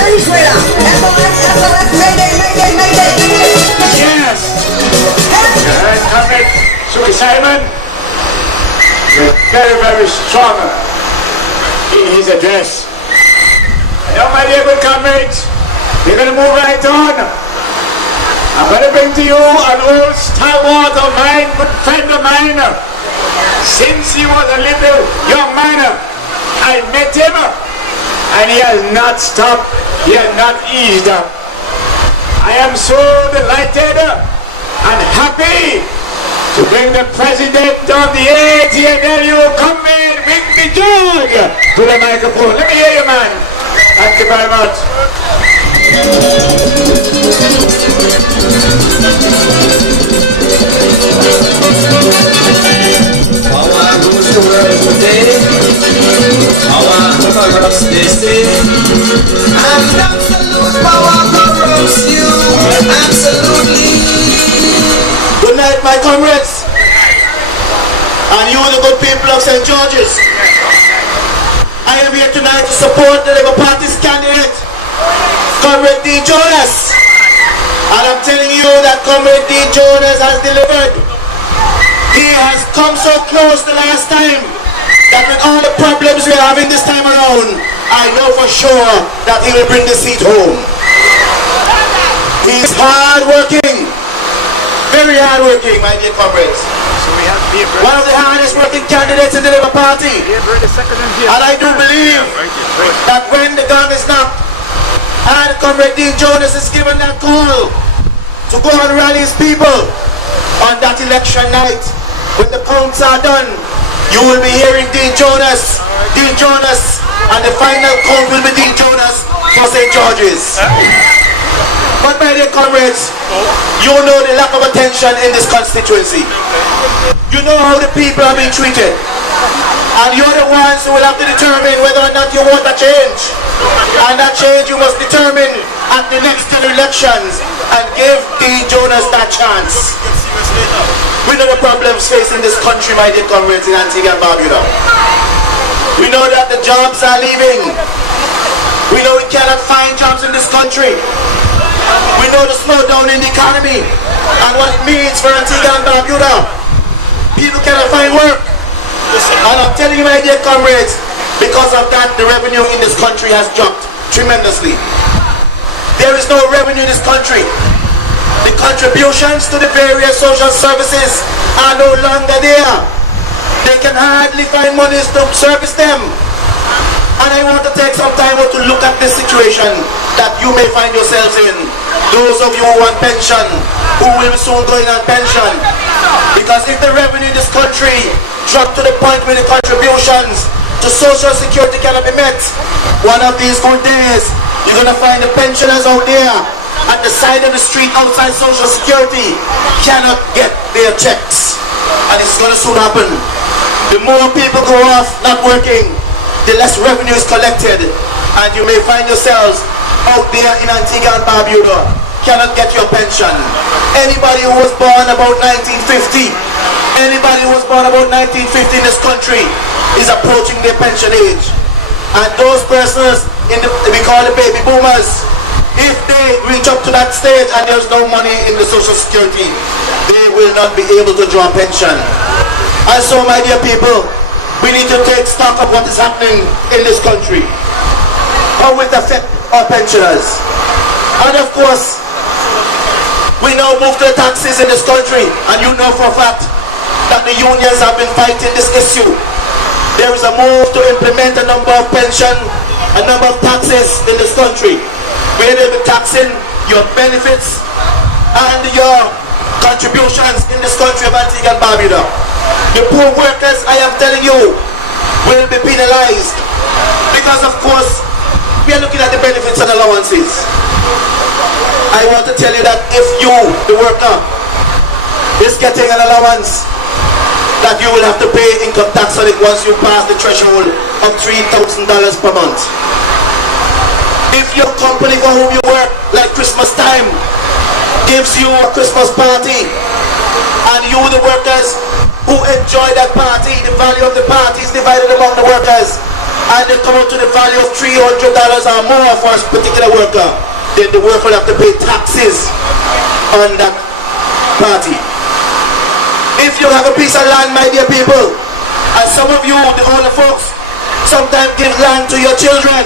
Venezuela. SOS, Mayday, Mayday, Mayday. Yes. And Comrade Suki Simon, very, very strong in his address. Now, my dear good comrades, we're going to move right on. I'm going to bring to you an old stalwart of mine, good friend of mine. Since he was a little young man, I met him, and he has not stopped, he has not eased up. I am so delighted and happy to bring the president of the ATNLU, Comrade Whitney George, to the microphone. Let me hear you, man. Thank you very much. Power rules the world today. Power corrupts they say. And absolute power corrupts you. Absolutely. Good night, my comrades. And you, the good people of St. George's. I am here tonight to support the Labour Party's candidate, Comrade D. Jonas. And I'm telling you that Comrade D. Jonas has delivered. He has come so close the last time that with all the problems we're having this time around, I know for sure that he will bring the seat home. He's hard working, very hard working, my dear comrades. One of the hardest working candidates in the Labour Party. And I do believe that when the gun is knocked and Comrade Dean Jonas is given that call to go and rally his people on that election night, when the counts are done, you will be hearing Dean Jonas, and the final count will be Dean Jonas for St. George's. But my dear comrades, you know the lack of attention in this constituency. You know how the people are being treated. And you're the ones who will have to determine whether or not you want a change. And that change you must determine at the next elections and give Dean Jonas that chance. We know the problems facing this country, my dear comrades, in Antigua and Barbuda. We know that the jobs are leaving. We know we cannot find jobs in this country. We know the slowdown in the economy and what it means for Antigua and Barbuda. People cannot find work. And I'm telling you, my dear comrades, because of that, the revenue in this country has dropped tremendously. There is no revenue in this country. The contributions to the various social services are no longer there. They can hardly find monies to service them. And I want to take some time out to look at this situation that you may find yourselves in. Those of you who want pension, who will be soon going on pension. Because if the revenue in this country drop to the point where the contributions to social security cannot be met, one of these good days, you're going to find the pensioners out there at the side of the street outside social security cannot get their checks. And it's going to soon happen. The more people go off not working, the less revenue is collected, and you may find yourselves out there in Antigua and Barbuda cannot get your pension. Anybody who was born about 1950, anybody who was born about 1950 in this country is approaching their pension age. And those persons, we call the baby boomers, if they reach up to that stage and there's no money in the social security, they will not be able to draw pension. And so, my dear people, we need to take stock of what is happening in this country. How will it affect our pensioners? And of course, we now move to the taxes in this country, and you know for a fact that the unions have been fighting this issue. There is a move to implement a number of pension, a number of taxes in this country, where they'll be taxing your benefits and your contributions in this country of Antigua and Barbuda. The poor workers, I am telling you, will be penalized because, of course, we are looking at the benefits and allowances. I want to tell you that if you, the worker, is getting an allowance, that you will have to pay income tax on it once you pass the threshold of $3,000 per month. If your company for whom you work, like Christmas time, gives you a Christmas party, and you, the workers, who enjoy that party, the value of the party is divided among the workers, and they come out to the value of $300 or more for a particular worker, then the worker will have to pay taxes on that party. If you have a piece of land, my dear people, and some of you, the older folks, sometimes give land to your children.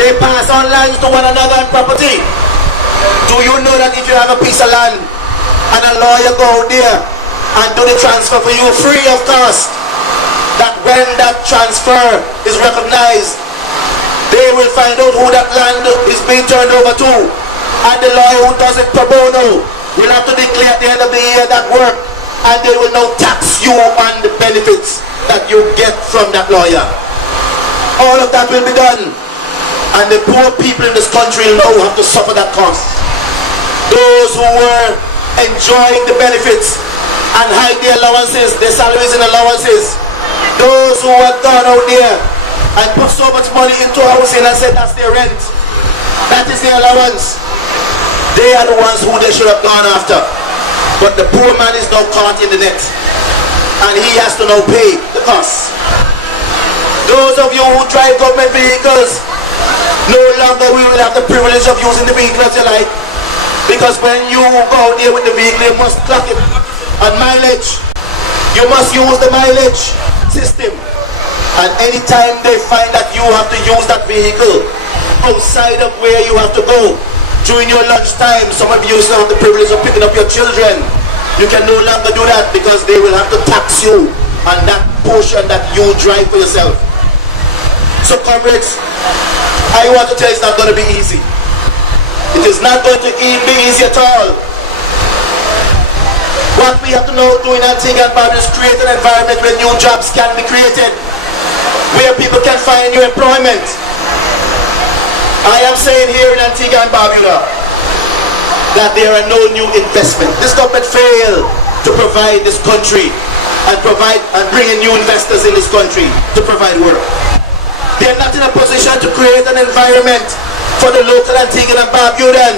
They pass on lands to one another and property. Do you know that if you have a piece of land and a lawyer go out there and do the transfer for you free of cost, that when that transfer is recognized, they will find out who that land is being turned over to, and the lawyer who does it pro bono will have to declare at the end of the year that work, and they will now tax you on the benefits that you get from that lawyer. All of that will be done, and the poor people in this country now have to suffer that cost. Those who were enjoying the benefits and hide their allowances, their salaries and allowances, those who have gone out there and put so much money into housing and said that's their rent, that is their allowance, they are the ones who they should have gone after. But the poor man is now caught in the net, and he has to now pay the cost. Those of you who drive government vehicles, no longer we will have the privilege of using the vehicle as you like, because when you go out there with the vehicle, you must clock it on mileage. You must use the mileage system, and anytime they find that you have to use that vehicle outside of where you have to go during your lunchtime, some of you still have the privilege of picking up your children, you can no longer do that because they will have to tax you on that portion that you drive for yourself. So comrades, I want to tell you it's not going to be easy. It is not going to be easy at all. What we have to now do in Antigua and Barbuda is create an environment where new jobs can be created, where people can find new employment. I am saying here in Antigua and Barbuda that there are no new investment. This government failed to provide this country and bring in new investors in this country to provide work. They are not in a position to create an environment for the local Antiguan and Barbudan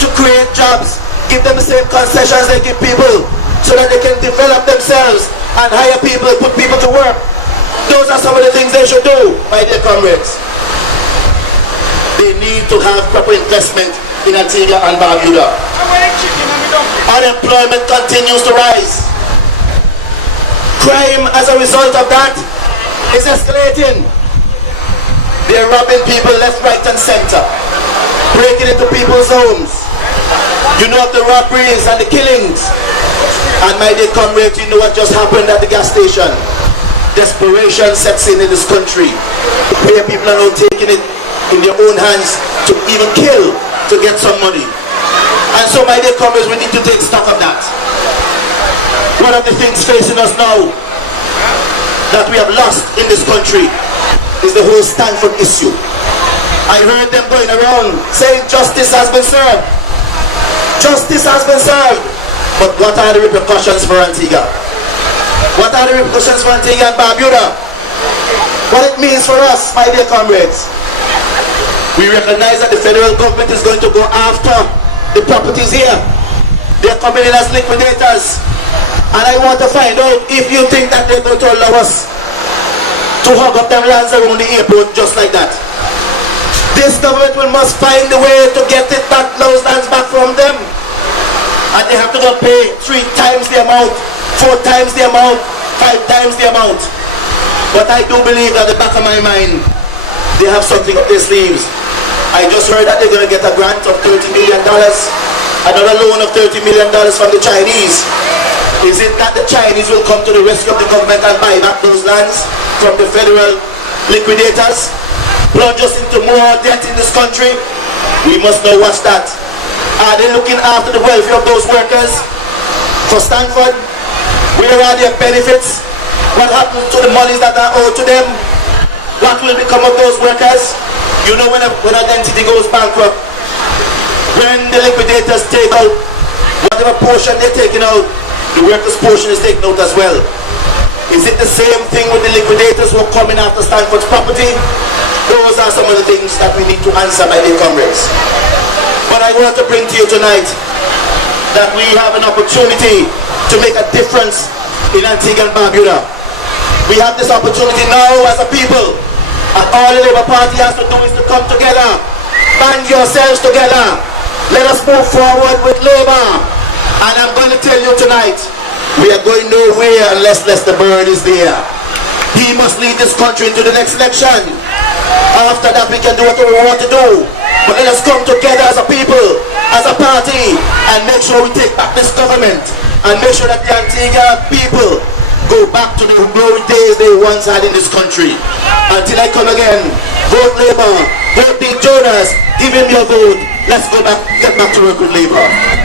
to create jobs, give them the same concessions they give people so that they can develop themselves and hire people, put people to work. Those are some of the things they should do, my dear comrades. They need to have proper investment in Antigua and Barbuda. Unemployment continues to rise. Crime as a result of that is escalating. They're robbing people left, right and center, breaking into people's homes. You know of the robberies and the killings. And my dear comrades, you know what just happened at the gas station. Desperation sets in this country, where people are now taking it in their own hands to even kill to get some money. And so my dear comrades, we need to take stock of that. One of the things facing us now that we have lost in this country is the whole Stanford issue. I heard them going around saying justice has been served. Justice has been served. But what are the repercussions for Antigua? What are the repercussions for Antigua and Barbuda? What it means for us, my dear comrades. We recognize that the federal government is going to go after the properties here. They're coming in as liquidators. And I want to find out if you think that they're going to allow us to hug up them lands around the airport just like that. This government must find a way to get it back, those lands back from them. And they have to go pay 3 times the amount, 4 times the amount, 5 times the amount. But I do believe at the back of my mind, they have something up their sleeves. I just heard that they're going to get a grant of $30 million, another loan of $30 million from the Chinese. Is it that the Chinese will come to the rescue of the government and buy back those lands from the federal liquidators, plunge us into more debt in this country? We must know what's that. Are they looking after the welfare of those workers? For Stanford, where are their benefits? What happens to the monies that are owed to them? What will become of those workers? You know, when an entity goes bankrupt, when the liquidators take out whatever portion they're taking out, the workers' portion is taken out as well. Is it the same thing with the liquidators who are coming after Stanford's property? Those are some of the things that we need to answer, my dear comrades. But I want to bring to you tonight that we have an opportunity to make a difference in Antigua and Barbuda. We have this opportunity now as a people, And all the Labour Party has to do is to come together. Band yourselves together. Let us move forward with Labour. And I'm going to tell you tonight, we are going nowhere unless Lester Bird is there. He must lead this country into the next election. After that, we can do what we want to do. But let us come together as a people, as a party, and make sure we take back this government. And make sure that the Antigua people go back to the glory days they once had in this country. Until I come again, vote Labour, vote Big Jonas, give him your vote. Let's go back, get back to work with Labour.